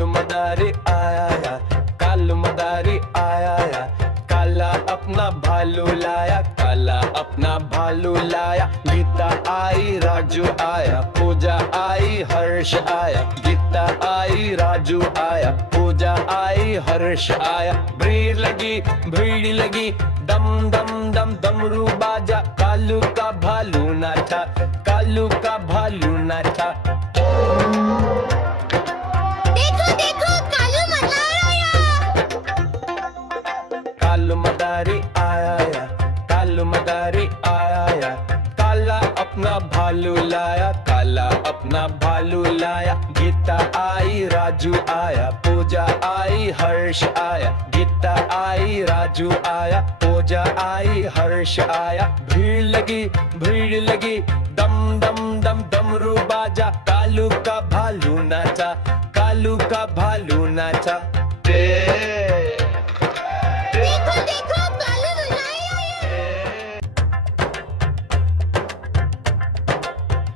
कालू मदारी आया या, कालू मदारी आया या, काला अपना भालू लाया, काला अपना भालू लाया। गीता आई राजू आया, पूजा आई हर्ष आया। गीता आई राजू आया, पूजा आई हर्ष आया। भीड़ लगी दम दम दम डमरू बाजा। कालू का भालू नाचा, कालू का भालू नाचा। देखो कालू मदारी कालू मदारी आया या, कालू मदारी आया या, काला अपना भालू लाया, काला अपना भालू लाया। गीता आई राजू आया, पूजा आई हर्ष आया। गीता आई राजू आया, पूजा आई हर्ष आया। भीड़ लगी दम दम दम डमरू बाजा। कालू का भालू नाचा, कालू का भालू नाचा। देखो कालू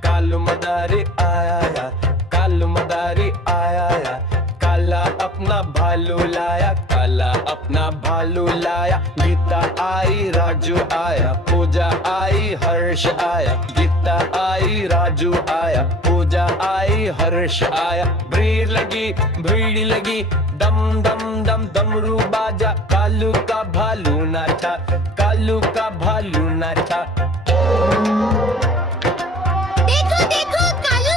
कालू मदारी आया या, कालू मदारी आया या, काला अपना भालू लाया, काला अपना भालू लाया। गीता आई राजू आया, पूजा आई हर्ष आया। गीता आई राजू आया, पूजा आई हर्ष आया। भीड़ लगी दम दम दम डमरू बाजा। कालू का भालू नाचा, कालू का भालू नाचा। देखो कालू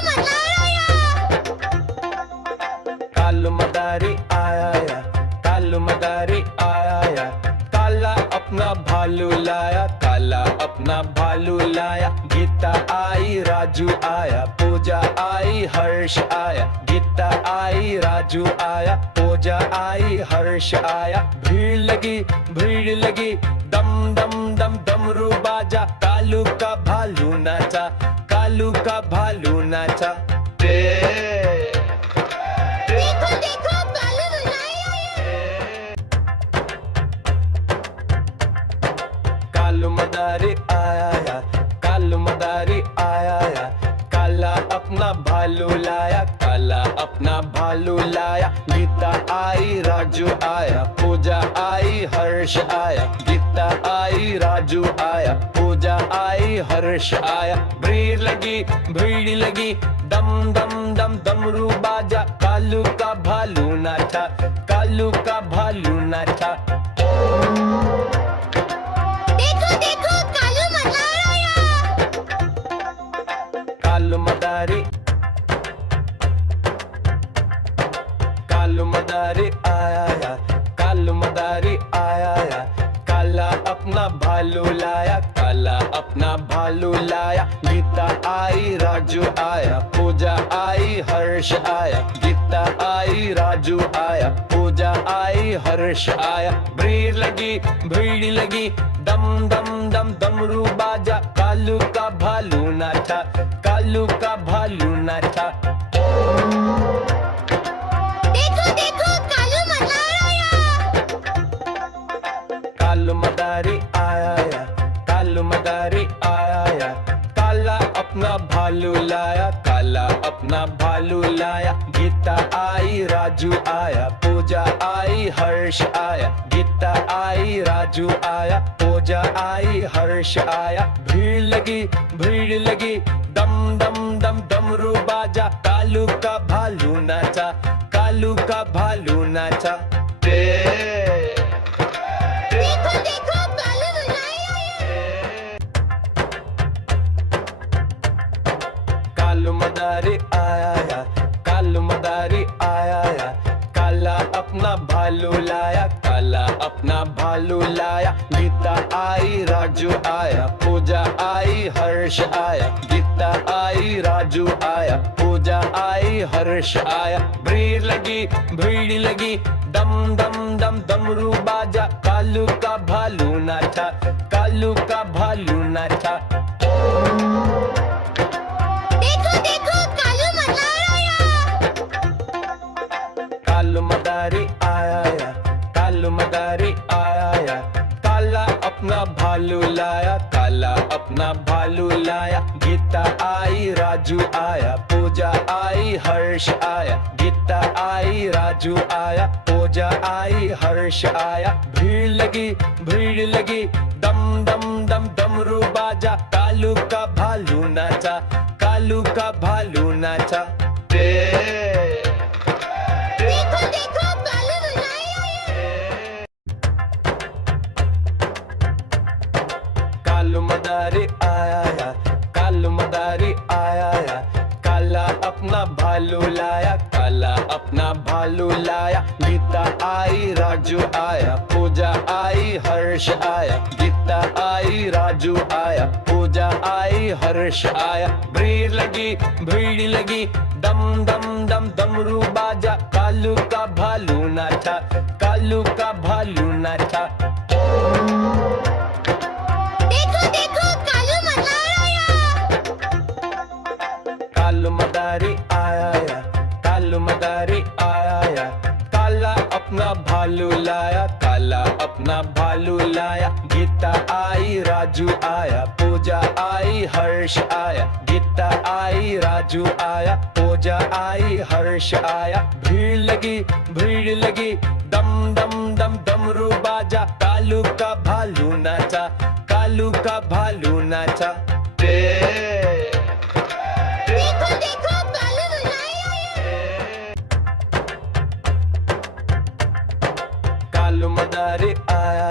कालू मदारी आया या, कालू मदारी आया या, काला अपना भालू लाया, काला अपना भालू लाया। गीता आई राजू आया, पूजा आई हर्ष आया। गीता आई राजू आया, पूजा आई हर्ष आया। भीड़ लगी दम दम दम डमरू बाजा। कालू का भालू नाचा, कालू का भालू नाचा। देखो कालू कालू मदारी आया या, कालू मदारी आया या, काला अपना भालू लाया, काला अपना भालू लाया। गीता आई राजू आया, पूजा आई हर्ष आया। गीता आई राजू आया, पूजा आई हर्ष आया। भीड़ लगी दम दम दम डमरू बाजा। कालू का भालू नाचा, कालू का भालू नाचा। देखो कालू मदारी कालू मदारी आया या, कालू मदारी आया या, काला अपना भालू लाया, काला अपना भालू लाया। गीता आई राजू आया, पूजा आई हर्ष आया। गीता आई राजू आया, पूजा आई हर्ष आया। भीड़ लगी दम दम दम डमरू बाजा। कालू का भालू नाचा, कालू का भालू नाचा। देखो कालू मदारी आया या, कालू मदारी आया या, काला अपना भालू लाया, काला अपना भालू लाया। गीता आई राजू आया, पूजा आई हर्ष आया। गीता आई राजू आया, पूजा आई हर्ष आया। भीड़ लगी दम दम दम डमरू बाजा। कालू का भालू नाचा, कालू का भालू नाचा। देखो कालू मदारी आया या, कालू मदारी आया या, काला अपना भालू लाया, काला अपना भालू लाया। गीता आई राजू आया, पूजा आई हर्ष आया। गीता आई राजू आया, पूजा आई हर्ष आया। भीड़ लगी दम दम दम डमरू बाजा। कालू का भालू नाचा, कालू का भालू नाचा। देखो कालू मदारी आया या, कालू मदारी आया या, काला अपना भालू लाया, काला अपना भालू लाया। गीता आई राजू राजू आया, पूजा आई, हर्ष आया, गीता आई, राजू आया, पूजा आई, हर्ष आया। भीड़ लगी, दम दम दम डमरू बाजा, कालू का भालू नाचा, कालू का भालू नाचा। देखो देखो कालू मदारी कालू मदारी आया, कालू मदारी आया, काला अपना भालू लाया, काला अपना भालू लाया। गीता आई, राजू आया, पूजा आई, हर्ष आया, गीता आई, राजू आया, पूजा आई, हर्ष आया। भीड़ लगी, दम दम दम डमरू बाजा, कालू का भालू नाचा, कालू का भालू नाचा। देखो देखो कालू मदारी कालू मदारी आया, कालू मदारी आया, काला अपना भालू लाया, काला अपना भालू लाया। गीता आई, राजू आया, पूजा आई, हर्ष आया, गीता आई, राजू आया, पूजा आई, हर्ष आया। भीड़ लगी, दम दम दम डमरू बाजा, कालू का भालू नाचा, कालू का भालू नाचा। देखो देखो कालू मदारी कालू मदारी आया,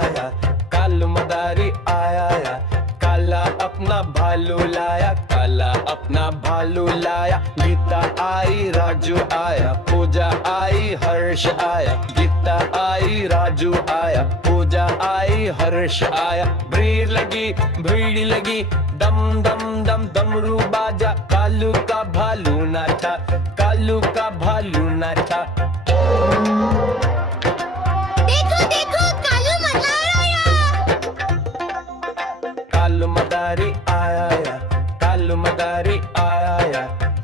कालू मदारी आया, काला अपना भालू लाया, काला अपना भालू लाया। गीता आई, राजू आया, पूजा आई, हर्ष आया, गीता आई, राजू आया, पूजा आई, हर्ष आया। भीड़ लगी, दम दम दम डमरू बाजा, कालू का भालू नाचा, कालू का भालू नाचा। देखो देखो कालू मदारी कालू मदारी आया, कालू मदारी आया,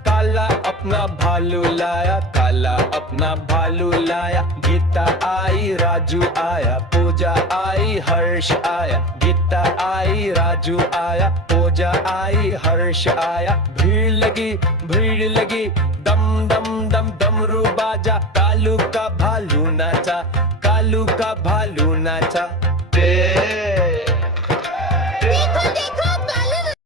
काला अपना भालू लाया, काला अपना भालू लाया। गीता आई, राजू आया, पूजा आई, हर्ष आया, गीता आई, राजू आया, पूजा आई, हर्ष आया। भीड़ लगी, दम दम दम डमरू बाजा, कालू का भालू नाचा, कालू का भालू नाचा।